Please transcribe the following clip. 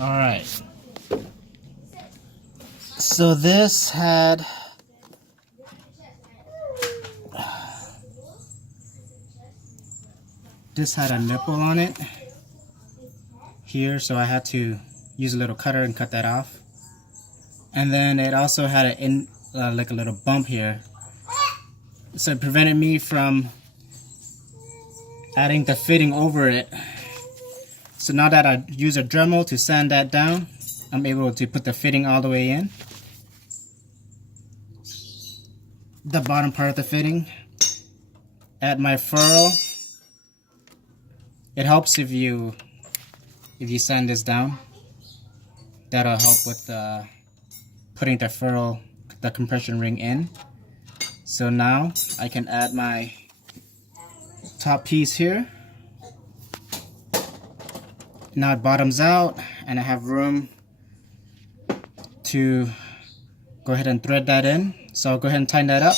Alright. So this had a nipple on it here, so I had to use a little cutter and cut that off. And then it also had like a little bump here, so it prevented me from adding the fitting over it. So now that I use a Dremel to sand that down, I'm able to put the fitting all the way in. The bottom part of the fitting. Add my ferrule. It helps if you sand this down. That'll help with putting the ferrule, the compression ring in. So now I can add my top piece here. Now it bottoms out and I have room to go ahead and thread that in. So I'll go ahead and tighten that up.